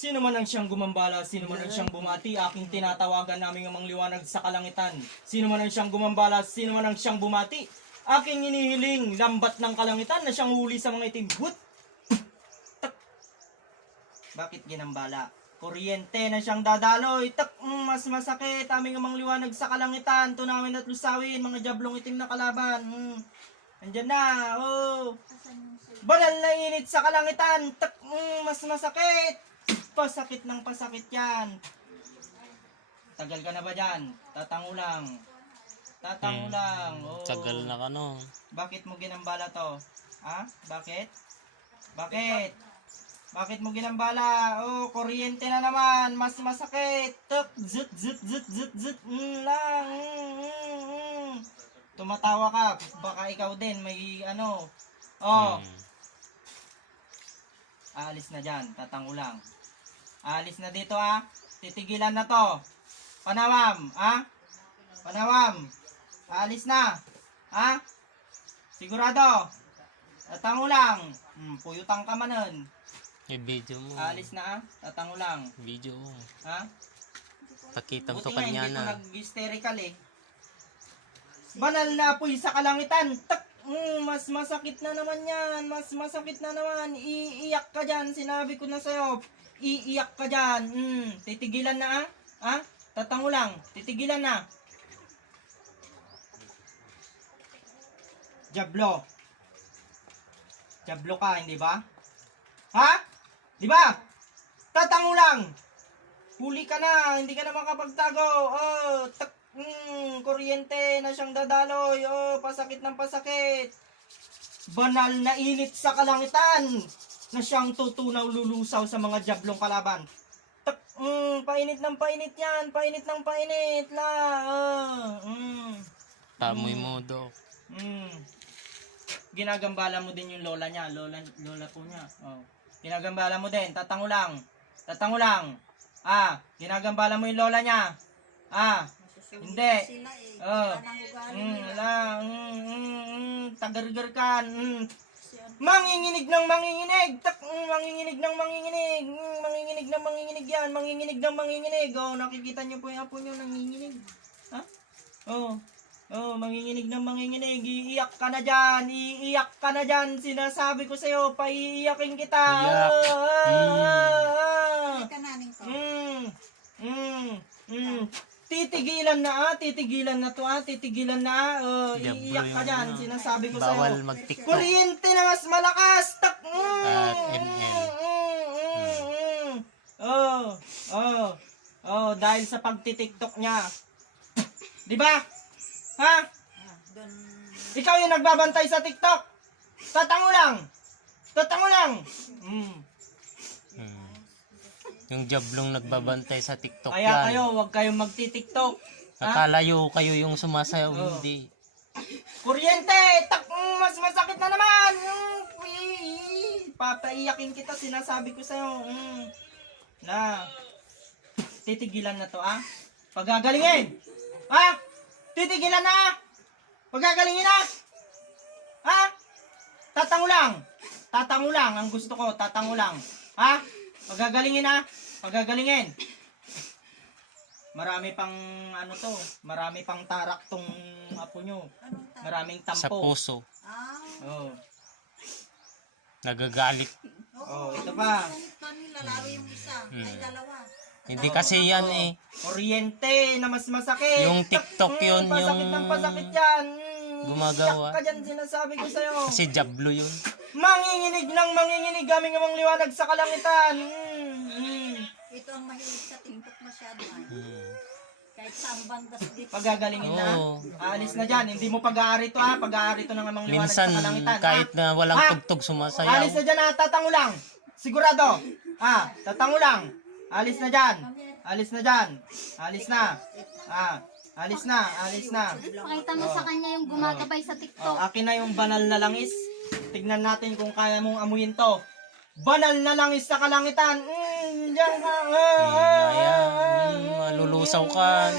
Sino man ang siyang gumambala, sino man ang siyang bumati, aking tinatawagan naming amang liwanag sa kalangitan. Sino man ang siyang gumambala, sino man ang siyang bumati, aking inihiling lambat ng kalangitan na siyang huli sa mga itim. Hut! Tak! Bakit ginambala? Kuryente na siyang dadaloy. Tak! Mas masakit, aming amang liwanag sa kalangitan. Tunawin at lusawin, mga jablong itim na kalaban. Andyan na, oh! Banal na init sa kalangitan. Tak! Mas masakit. Pasakit ng pasakit yan. Tagal ka na ba dyan? Tatango lang. Tatango lang. Oh. Tagal na ka no. Bakit mo ginambala to? Ha? Bakit? Bakit? Bakit mo ginambala? Oh, kuryente na naman. Mas masakit. Tuk, zut, zut, zut, zut, zut. Lang. Tumatawa ka. Baka ikaw din. May ano. Oh. Aalis na dyan. Tatango lang. Alis na dito ah. Titigilan na to. Panawam. Ah? Panawam. Alis na. Ha? Sigurado. Tatango lang. Puyutang ka manon. I-video mo. Alis na ah. Tatango lang. Video mo. Ha? Pakitang to Buti nga kanya hindi na. ko nag-hysterical eh. Banal na apoy sa kalangitan. Tak! Mas masakit na naman yan. Mas masakit na naman. Iiyak ka dyan. Sinabi ko na sa'yo. Iiyak ka dyan. Titigilan na ah. Ha? Tatango lang. Titigilan na. Jablo. Jablo ka, hindi ba? Ha? Di ba? Tatango lang. Huli ka na. Hindi ka na makapagtago. Oh, tak. Kuryente na siyang dadaloy. Oh, pasakit ng pasakit. Banal na init sa kalangitan na siyang tutunaw lulusaw sa mga jablong kalaban. Tak, painit ng painit yan. Painit ng painit. La, Tamoy mo do. Ginagambala mo din yung lola niya. Lola po niya. Oh. Ginagambala mo din. Tatango lang. Tatango lang. Ah, ginagambala mo yung lola niya. Ah, hindi. Oh. Tagargar ka. Manginginig ng manginginig. Tak, manginginig ng manginginig. Manginginig ng manginginig yan. Manginginig ng manginginig. Oh, nakikita niyo po yung apo niyo nanginginig. Ha? Oh. Oh, manginginig ng manginginig. Iiyak ka na dyan. Iiyak ka na dyan. Sinasabi ko sa'yo, paiiyakin kita. Iyak. Titigilan na ah. Titigilan na to ah. Titigilan na ah. Iiyak ka dyan. Sinasabi ko sa'yo. Bawal mag-TikTok. Kuryente na mas malakas. Tak. Oh, dahil sa pagti-TikTok niya. 'Di ba? Ha? Ikaw yung nagbabantay sa TikTok. Tatango lang. Tatango lang. Yung jablong nagbabantay sa TikTok Kaya yan. kayo, wag kayong magti-TikTok. Nakalayo kayo yung sumasayaw. Oh. Hindi. Kuryente! Tak! Mas masakit na naman! Papaiyakin kita, sinasabi ko sa'yo. Na. Titigilan na to, ah? Pagagalingin! Ha? Titigilan na! Pagagalingin na! Ha? Tatango lang! Tatango lang, ang gusto ko, tatango lang. Ha? Pagagalingin na! Pagagalingin! Marami pang ano to, marami pang tarak tong apo nyo. Maraming tampo. Sa puso. Oh. Nagagalit. Oh, ito pa. Hindi kasi yan eh. Kuryente na mas masakit. Yung TikTok yun, pasakit yung ng pasakit yan. gumagawa. Iyak ka dyan, sinasabi ko sa'yo. Kasi jablo yun. Manginginig ng manginginig, gaming amang liwanag sa kalangitan. Ito ang mahilig sa TikTok masyado ay. Kahit saan bandas dito. Pagagalingin na. Oo. Aalis na dyan. Hindi mo pag-aari to ha. Pag-aari to ng amang liwanag Minsan sa kalangitan. kahit na walang Ha? tugtog sumasayaw. Alis na dyan ha. Tatango lang. Sigurado. Tatango lang. Alis na dyan. Alis na dyan. Alis na. Alis na. Alis na. Pakita mo sa kanya yung gumagabay sa TikTok. Akin na yung banal na langis. Tignan natin kung kaya mong amuyin to. Banal na langis sa kalangitan. Diyan ka. Malulusaw ka.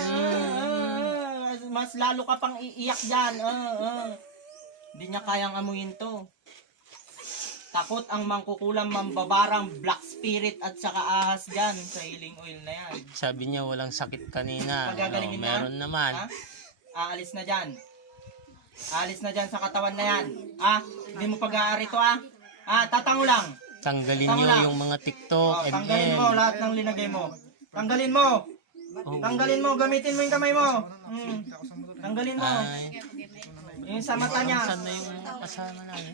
Mas lalo ka pang iiyak dyan. Hindi niya kayang amuyin to. Takot ang mangkukulam, mambabarang, black spirit at saka ahas dyan sa healing oil na yan. Sabi niya walang sakit kanina. Pagagalingin na? Meron naman. Ha? Aalis na dyan. Aalis na dyan sa katawan na yan. Ah, hindi mo pag-aari to ah. Ah, tatango lang. Tanggalin Tama niyo na. yung mga TikTok, Oh, tanggalin mo lahat ng linagay mo. Tanggalin mo. Oh. Tanggalin mo, gamitin mo yung kamay mo. Tanggalin mo. Ay, Yung sa mata niya. saan na yung kasama namin?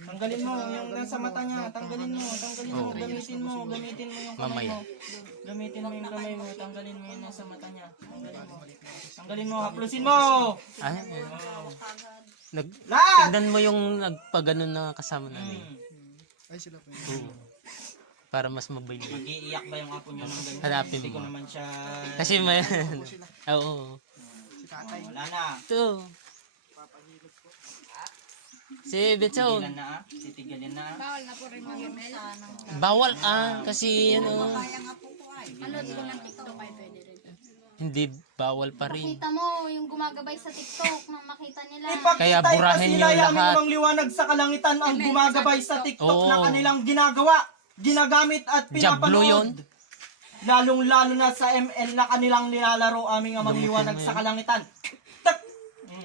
Tanggalin mo yung nasa mata niya. Tanggalin mo, tanggalin mo, gamitin mo yung kamay Mamaya. mo. Gamitin mo yung kamay mo, tanggalin mo yung nasa mata niya. Tanggalin mo. Tanggalin mo, haplusin mo. Ay, nag, Lahat. tignan mo yung nagpaganon na kasama namin. Oo. Para mas mabay. Mag-iiyak ba yung apo niyo ng ganyan? Hanapin Hindi ko mo. naman siya... Kasi may, oo. Wala na. Ito. Si Betso, Tigilan na ah. Titigilan na ah. Bawal na po rin mag-email. bawal kasi ano, Kaya nga po ko ay. Manood ko ng TikTok ay pwede rin. hindi bawal pa rin. Makita mo yung gumagabay sa TikTok nang makita nila. Kaya Ipakita burahin sila niyo yung lahat. aming liwanag sa kalangitan ang gumagabay sa TikTok Oo. na kanilang ginagawa, ginagamit at Jablo yun. pinapanood. Lalong-lalo na sa ML na kanilang nilalaro aming amang Gamutin liwanag mo sa yan. kalangitan. Tak!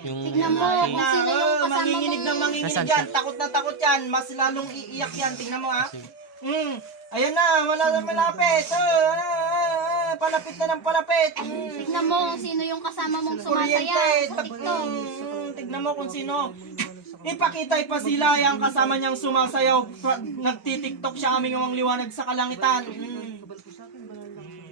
Yung Tignan mo kung sino yung kasama manginginig ng mong... manginginig Nasaan yan. siya? Takot na takot yan. Mas lalong iiyak yan. Tingnan mo ha. Ayan na. Malapit. Palapit na ng palapit. Tignan mo kung sino yung kasama mong sumasaya Kuryente. sa TikTok. Tignan mo kung sino. Ipakita pa sila yung kasama niyang sumasayaw. Nagtitiktok siya aming amang liwanag sa kalangitan.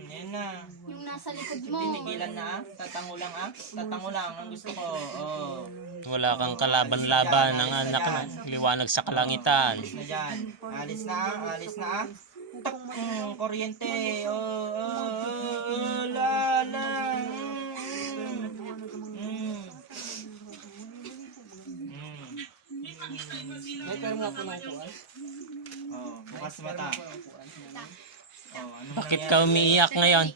Ayan na. Yung nasa likod mo. Tinigilan na ah. Tatango lang ah. Tatango lang. Ang gusto ko. Oh. wala kang kalaban-laban ng anak ng liwanag sa kalangitan. Alis na dyan. Alis na ah. Alis na ah. Tak, kuryente. La la. May pero nga po ng kuwan. Oh, bukas mata. Oh, anong Bakit nangyari? ka umiiyak ngayon?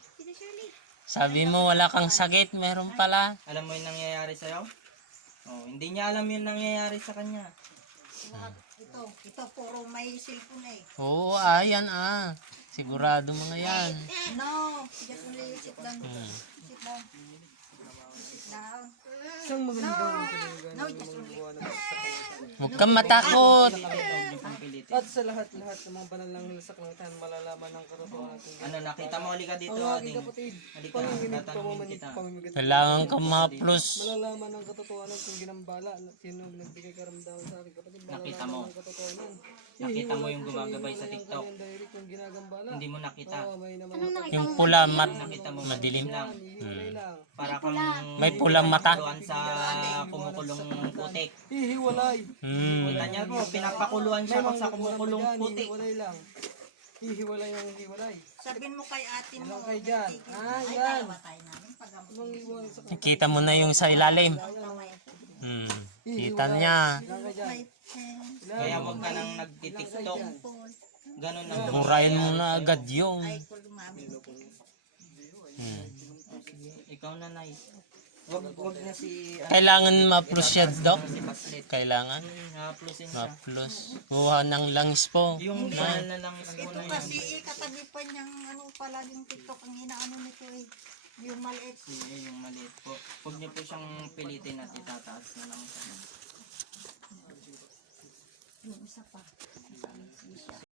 Sabi mo wala kang sakit, meron pala. Alam mo yung nangyayari sa'yo? Oh, hindi niya alam yung nangyayari sa kanya. Ito puro may cellphone eh. Oo, ayan ah. Sigurado mga yan. No, just only sit down. Hmm. Sit down. Sit down. Isang magandang talaga No, just only. Huwag kang matakot. Huwag niyo pong pilitin. At sa lahat-lahat ng mga banal ng sa kalangitan, malalaman ng katotohanan natin. Ano, nakita mo? Halika dito. Ang aking Ading. kapatid, Halika, pamiminig, tatanungin kita. pamimigat. Kailangan ka ma-plus. Malalaman ng katotohanan kung ginambala at sino ang nagbigay karamdaman sa aking kapatid. Nakita mo. Malalaman ng katotohanan. Nakita mo yung gumagabay sa TikTok. Ang diary kung ginagambala. Hindi mo nakita. Oo, may naman Anong nakita Yung mo? pula, Nakita mo madilim. lang. hihiwalay lang. Para kang May pulang mata. pinapakuluan sa kumukulong putik. Hihiwalay. Kita niya po, pinapakuluan siya sa kumukulong putik. Hihiwalay lang. Hihiwalay ng hihiwalay. Sabihin mo kay ate mo. Wala kayo dyan. Ah, Ay, yan. dalawa tayo namin. Ibang iwan sa Nakita mo na yung sa ilalim. Hmm. Kita niya. Wala kayo dyan. Kaya huwag ka nang nagtitiktok. Ganun ang Burahin mo na agad yung. Ay, kung lumami. Hmm. ikaw nanay. Wag na si Kailangan ma-plus siya, Dok. si Baslet. Kailangan Haplusin siya. ma-plus. Kuha ng langis po. Yung mahal na lang Ito muna yan. kasi katabi pa niyang palaging TikTok ang inaano nito eh. Yung maliit. Yung maliit po. Huwag niyo po siyang pilitin at itataas na lang.